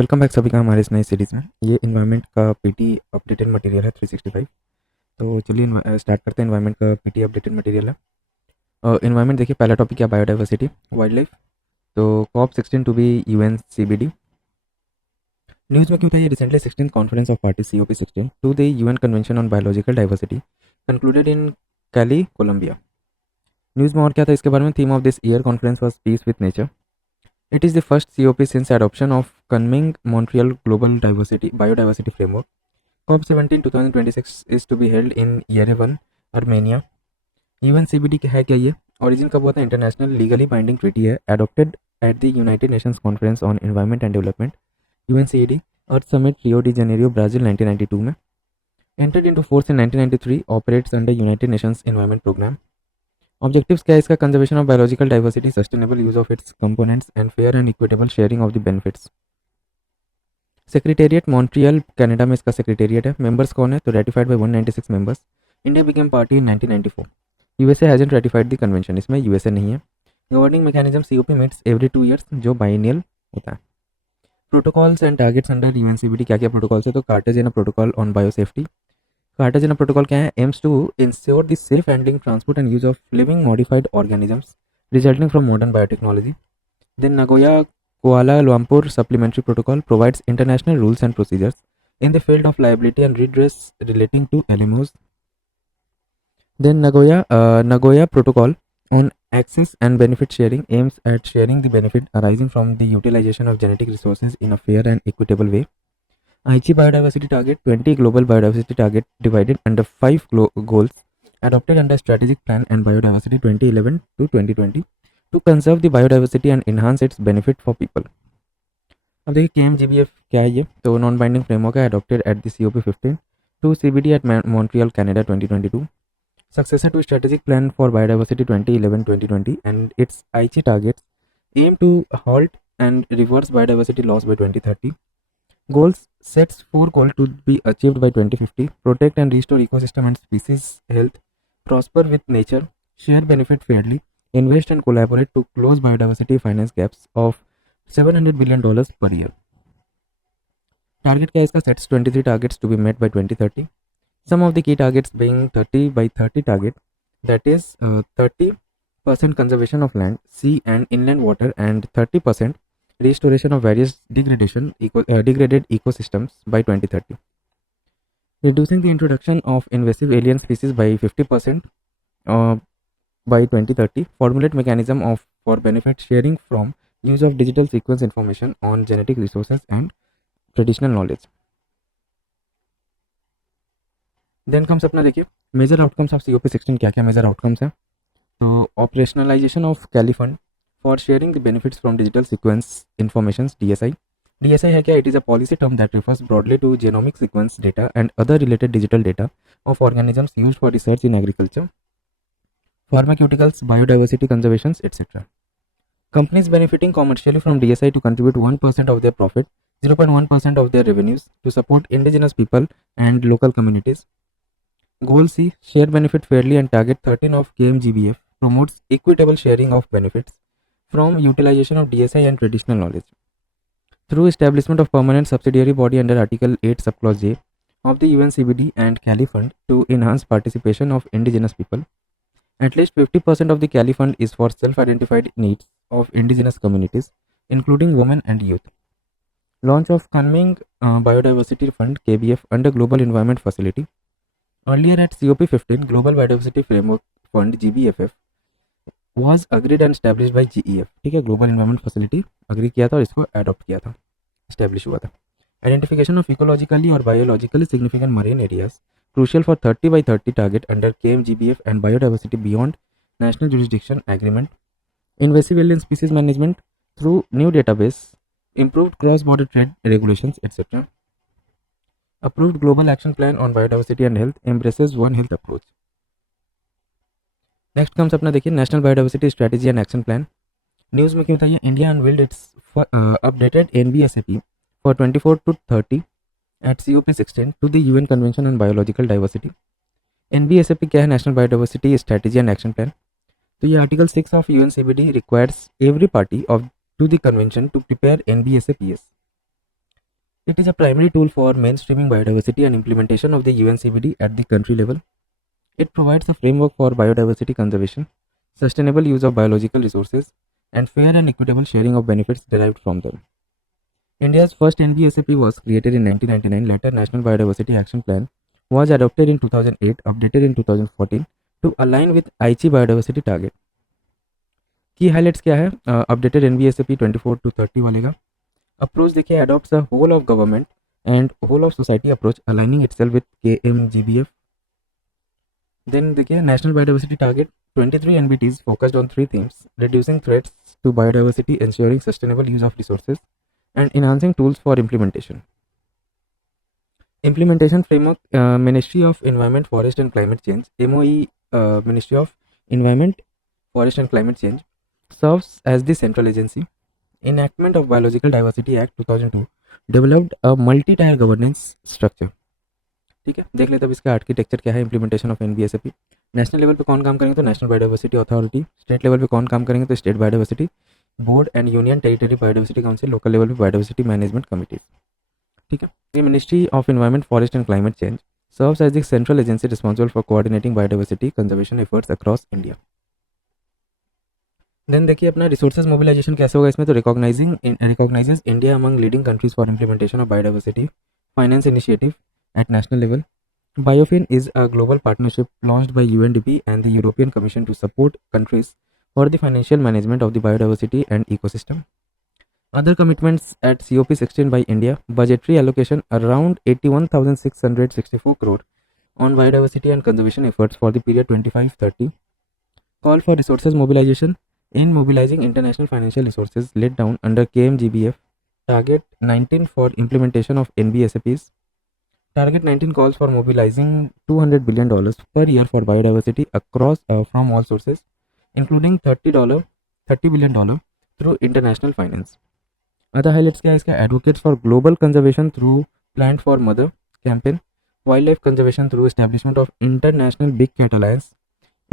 Welcome back सभी का हमारे इस नई सीरीज़ में। ये इन्वायरमेंट का पीटी अपडेटेड मटेरियल है 365। तो चलिए स्टार्ट करते हैं। इन्वायरमेंट का पीटी अपडेटेड मटेरियल है। इन्वायरमेंट देखिए, पहला टॉपिक क्या, बायोडाइवर्सिटी वाइल्ड लाइफ। तो COP16 to be UN CBD। News में क्यों था ये? Recently 16th conference of party COP16 to the UN convention on biological diversity concluded in Cali, Colombia. News में और क्या था इसके बारे में? Theme of this year conference was peace with nature. It is the first COP since adoption of Kunming Montreal Global Biodiversity Framework. COP17 2026 is to be held in Yerevan, Armenia. UNCBD है क्या ये? Origin कब हुआ था? International legally binding treaty है, adopted at the United Nations Conference on Environment and Development UNCED, Earth Summit Rio de Janeiro, Brazil 1992 में. Entered into force in 1993, operates under United Nations Environment Program. Objectives क्या है इसका? Conservation of biological diversity, sustainable use of its components and fair and equitable sharing of the benefits. Secretariat Montreal, Canada में इसका secretariat है। Members कौन है? तो ratified by 196 members. India became party in 1994। USA hasn't ratified the convention, इसमें USA नहीं है। Governing mechanism COP meets every 2 years, जो बाइनियल होता है। Protocols and targets under UNCBD, क्या क्या प्रोटोकॉल्स है? तो Cartagena protocol on biosafety. Cartagena Protocol क्या है? aims to ensure the safe handling, transport and use of living modified organisms resulting from modern biotechnology. Then Nagoya Kuala Lumpur Supplementary Protocol provides international rules and procedures in the field of liability and redress relating to LMOs. Then Nagoya Protocol on access and benefit sharing aims at sharing the benefit arising from the utilization of genetic resources in a fair and equitable way. Aichi Biodiversity Target, 20 Global Biodiversity Target divided under 5 goals adopted under Strategic Plan and Biodiversity 2011 to 2020 to conserve the biodiversity and enhance its benefit for people. अब देखिए KMGBF क्या है ये? तो non binding framework है, adopted at the COP15 to CBD at Montreal, Canada 2022. Successor to Strategic Plan for Biodiversity 2011-2020 and its Aichi targets aim to halt and reverse biodiversity loss by 2030. Goals sets 4 goals to be achieved by 2050: protect and restore ecosystem and species health, prosper with nature, share benefit fairly, invest and collaborate to close biodiversity finance gaps of $700 billion per year. Target क्या है इसका? Sets 23 targets to be met by 2030. Some of the key targets being 30 by 30 target, that is 30% conservation of land, sea and inland water, and 30% restoration of various degraded ecosystems by 2030. Reducing the introduction of invasive alien species by 50% by 2030. Formulate mechanism for benefit sharing from use of digital sequence information on genetic resources and traditional knowledge. Then comes अपना देखिए major outcomes of COP16। क्या क्या major outcomes हैं? तो operationalisation of Cali fund for sharing the benefits from digital sequence information, DSI है क्या? It is a policy term that refers broadly to genomic sequence data and other related digital data of organisms used for research in agriculture, pharmaceuticals, biodiversity conservation, etc. Companies benefiting commercially from DSI to contribute 1% of their profit, 0.1% of their revenues to support indigenous people and local communities. Goal C, share benefit fairly and target 13 of KMGBF promotes equitable sharing of benefits from utilization of DSI and traditional knowledge. Through establishment of permanent subsidiary body under Article 8 Subclause J of the UNCBD and Cali Fund to enhance participation of indigenous people. At least 50% of the Cali Fund is for self-identified needs of indigenous communities, including women and youth. Launch of Kunming Biodiversity Fund KBF under Global Environment Facility. Earlier at COP15, Global Biodiversity Framework Fund GBFF was agreed and established by GEF. ठीक है, global environment facility agree किया था और इसको adopt किया था, establish हुआ था. आइडेंटिफिकेशन ऑफ इकोलॉजिकली और biologically significant marine areas crucial for 30 by 30 target under KMGBF and biodiversity beyond national jurisdiction agreement. Invasive alien species management through new database, improved cross-border trade regulations, etc. Approved global action plan on biodiversity and health, embraces One Health approach. Next comes अपना देखिए national biodiversity strategy and action plan. News में क्यों था ये? India unveiled it's updated NBSAP for 24 to 30 at COP16 to the UN Convention on Biological Diversity. NBSAP क्या है? National biodiversity strategy and action plan. तो ये article 6 of UNCBD requires every party of to the convention to prepare NBSAPS. It is a primary tool for mainstreaming biodiversity and implementation of the UNCBD at the country level. It provides a framework for biodiversity conservation, sustainable use of biological resources, and fair and equitable sharing of benefits derived from them. India's first NBSAP was created in 1999. Later, National Biodiversity Action Plan was adopted in 2008, updated in 2014 to align with Aichi biodiversity target. की highlights क्या है updated NBSAP 24 to 30 वाले का approach देखिए adopts a whole of government and whole of society approach aligning itself with KMGBF. Then देखिए National Biodiversity Target 23 NBTs focused on three themes: reducing threats to biodiversity, ensuring sustainable use of resources, and enhancing tools for implementation. Implementation framework, Ministry of Environment, Forest and Climate Change, MOE, Ministry of Environment, Forest and Climate Change, serves as the central agency. Enactment of Biological Diversity Act 2002 developed a multi-tier governance structure. ठीक है, देख लेते अब इसका architecture क्या है. Implementation of NBSAP. National level पे कौन काम करेंगे तो national biodiversity authority. State level पे कौन काम करेंगे तो state biodiversity board and union territory biodiversity council. Local level पे बायोडाइवर्सिटी मैनेजमेंट कमिटीज. ठीक है. The Ministry of Environment, Forest and Climate Change serves as the central agency responsible for coordinating biodiversity conservation efforts across India. Then देखिए अपना resources mobilisation कैसे होगा इसमें तो recognises India among leading countries for implementation of biodiversity finance initiative at national level. Biofin is a global partnership launched by UNDP and the European Commission to support countries for the financial management of the biodiversity and ecosystem. Other commitments at COP16 by India: budgetary allocation around 81,664 crore on biodiversity and conservation efforts for the period 25-30. Call for resources mobilization in mobilizing international financial resources laid down under KMGBF. Target 19 for implementation of NBSAPs. Target 19 calls for mobilizing $200 billion per year for biodiversity across from all sources, including $30 billion through international finance. Other highlights क्या है इसका: advocates for global conservation through Plant for Mother campaign, wildlife conservation through establishment of international big cat alliance,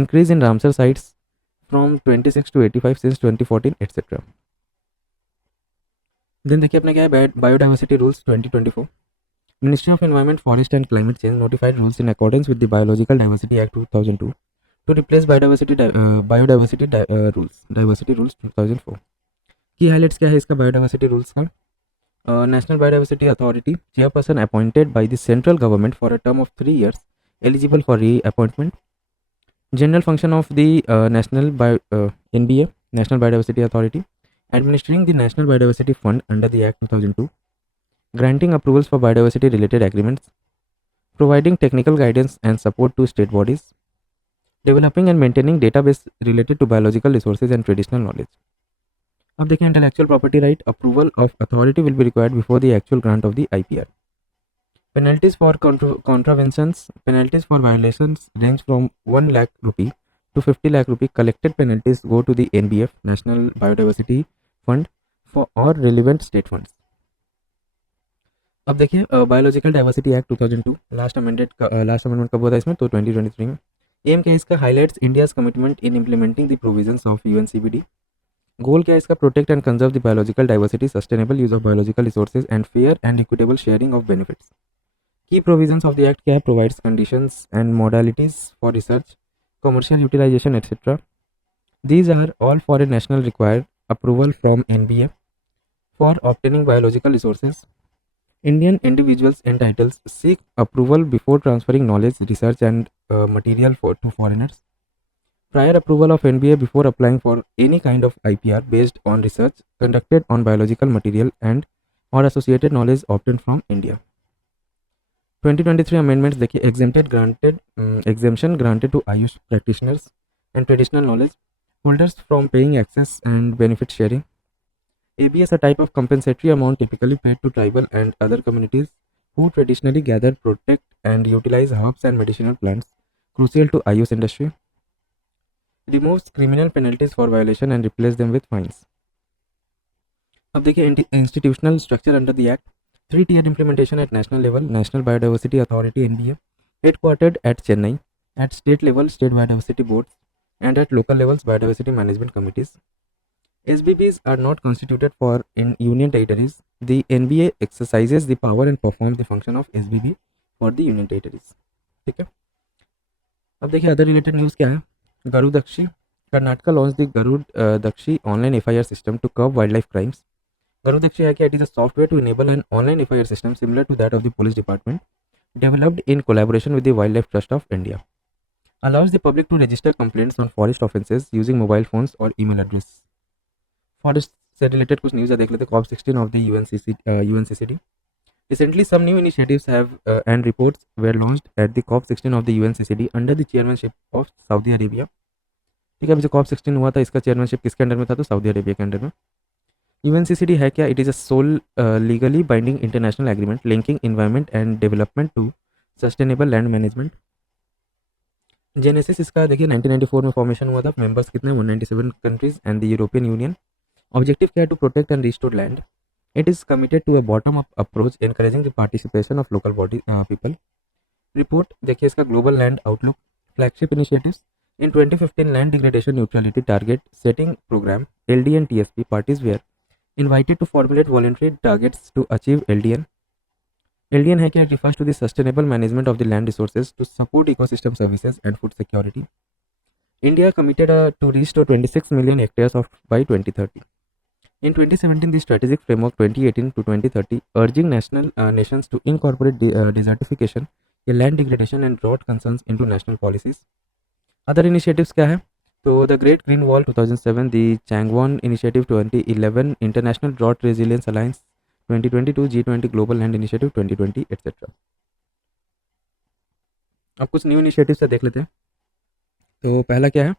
increase in Ramsar sites from 26 to 85 since 2014, etc. Then देखिए अपना क्या है biodiversity rules 2024. Ministry of Environment, Forest and Climate Change notified rules in accordance with the Biological Diversity Act 2002 to replace biodiversity rules, diversity rules 2004. की highlights क्या है इसका biodiversity rules का: national biodiversity authority chairperson appointed by the central government for a term of 3 years, eligible for री appointment. General function of the national NBA, national biodiversity authority, administering the national biodiversity fund under the act 2002, granting approvals for biodiversity related agreements, providing technical guidance and support to state bodies, developing and maintaining database related to biological resources and traditional knowledge. अब देखिए intellectual property right approval of authority will be required before the actual grant of the IPR. Penalties for contraventions, penalties for violations range from 1 lakh rupee to 50 lakh rupee. Collected penalties go to the NBF, National Biodiversity Fund, for or relevant state funds. अब देखिए biological diversity act 2002 last amendment कब हुआ था इसमें तो 2023 में. M क्या है इसका: highlights India's commitment in implementing the provisions of UNCBD. Goal क्या है इसका: protect and conserve the biological diversity, sustainable use of biological resources and fair and equitable sharing of benefits. Key provisions of the act क्या है: provides conditions and modalities for research, commercial utilisation etcetera. These are all for a national required approval from NBF for obtaining biological resources. Indian individuals and titles seek approval before transferring knowledge, research and material to foreigners. Prior approval of NBA before applying for any kind of IPR based on research conducted on biological material and or associated knowledge obtained from India. 2023 amendments देखिए: exemption granted to Ayush practitioners and traditional knowledge holders from paying access and benefit sharing. ABS, a type of compensatory amount typically paid to tribal and other communities who traditionally gather, protect and utilize herbs and medicinal plants crucial to Ayush industry. Removes criminal penalties for violation and replace them with fines. अब देखिए institutional structure under the act: 3-tier implementation at national level, National Biodiversity Authority NBA, headquartered at Chennai. At state level, state biodiversity boards, and at local levels, biodiversity management committees. SBBs are not constituted for in union territories. The NBA exercises the power and performs the function of SBB for the union territories. ठीक है, अब देखिए other related news क्या है. Garudakshi, Karnataka launch the Garudakshi online FIR system to curb wildlife crimes. Garudakshi है कि it is a software to enable an online FIR system similar to that of the police department, developed in collaboration with the Wildlife Trust of India. Allows the public to register complaints on forest offences using mobile phones or email address. Forest से related कुछ news है देख लेते. COP16 of the UNCCD. Recently, some new initiatives have and reports were launched at the COP16 of the UNCCD under the chairmanship of Saudi Arabia. ठीक है, अभी जो COP16 हुआ था इसका चेयरमैनशिप किसके अंडर में था? तो सऊदी अरेबिया के अंडर में. UNCCD है क्या? It is a sole legally binding international agreement linking environment and development to sustainable land management. Genesis इसका देखिए 1994 में फॉर्मेशन हुआ था. मेंबर्स कितने? 197 countries and the European Union. Objective क्या है? To protect and restore land. It is committed to a bottom up approach encouraging the participation of local body people. Report देखिए इसका global land outlook, flagship initiatives in 2015 land degradation neutrality target setting programme LDN TSP parties were invited to formulate voluntary targets to achieve LDN. LDN है कि it refers to the sustainable management of the land resources to support ecosystem services and food security. India committed to restore 26 million hectares of by 2030. In 2017, the strategic framework 2018 to 2030 urging nations to incorporate desertification, land degradation and drought concerns into national policies. Other initiatives क्या है? तो the great green wall 2007, the Changwon initiative 2011, international drought resilience alliance 2022, G20 global land initiative 2020 etcetera. अब कुछ new initiative से देख लेते हैं. तो पहला क्या है?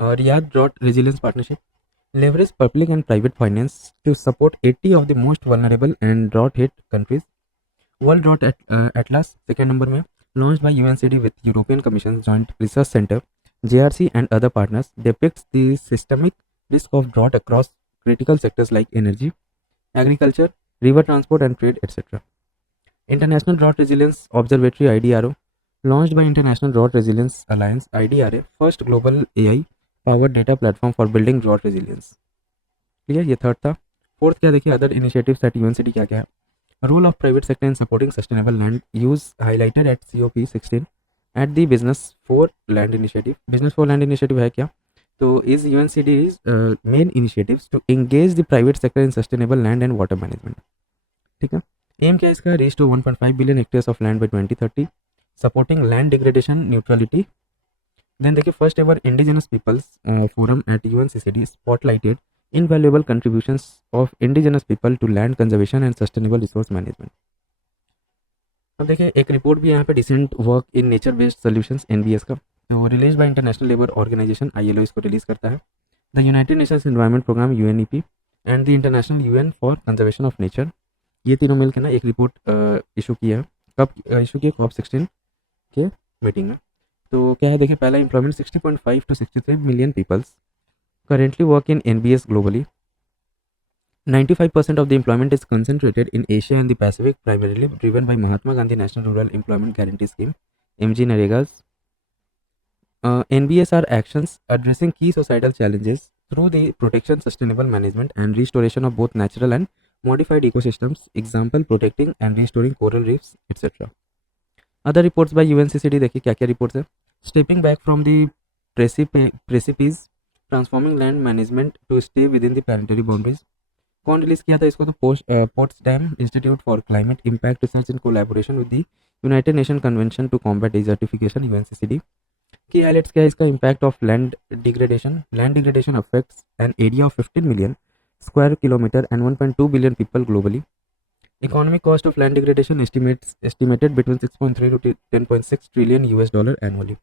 Riyadh drought resilience partnership leverage public and private finance to support 80 of the most vulnerable and drought hit countries. World drought atlas second number में, launch by UNCD with European commission joint research centre JRC and other partners, depicts the systemic risk of drought across critical sectors like energy, agriculture, river transport and trade, etc. International Drought Resilience Observatory IDRO, launched by International Drought Resilience Alliance IDRA, first global AI-powered data platform for building drought resilience. Clear, ये third था. Fourth क्या देखिए? Other initiatives at UNCD क्या क्या है? Role of private sector in supporting sustainable land use highlighted at COP16 at the business for land initiative. Business for land initiative है क्या? तो is UNCD's main initiatives to engage the private sector in sustainable land and water management. ठीक है, aim क्या है इसका? Reach to 1.5 billion hectares of land by 2030, supporting land degradation neutrality. Then देखिए first ever indigenous peoples forum at UNCCD spotlighted invaluable contributions of indigenous people to land conservation and sustainable resource management. अब देखिए एक report भी यहाँ पे decent work in nature based solutions NBS का, तो release by international labour organization ILO इसको release करता है. The united nations environment programme UNEP and the international UN for conservation of nature, ये तीनों मिलकर ना एक रिपोर्ट इशू किया है. कब इशू किया? COP16 के मीटिंग में. तो क्या है देखिए, पहला employment 60.5 to 63 million peoples currently work in NBS globally. 95% of the employment is concentrated in Asia and the Pacific, primarily driven by Mahatma Gandhi National Rural Employment Guarantee Scheme (MG Naregas). NBS are actions addressing key societal challenges through the protection, sustainable management, and restoration of both natural and modified ecosystems. Example: protecting and restoring coral reefs, etc. Other reports by UNCCD देखिए क्या क्या reports है. Stepping back from the precipice, transforming land management to stay within the planetary boundaries. कौन रिलीज किया था इसको? तो Potsdam Institute for Climate Impact Research in collaboration with the United Nation Convention to Combat Desertification UNCCD. Key highlights क्या है इसका? Impact of land degradation affects an area of 15 million square kilometre and 1.2 billion people globally. Economic cost of land degradation estimated between 6.3 to 10.6 trillion US dollar annually.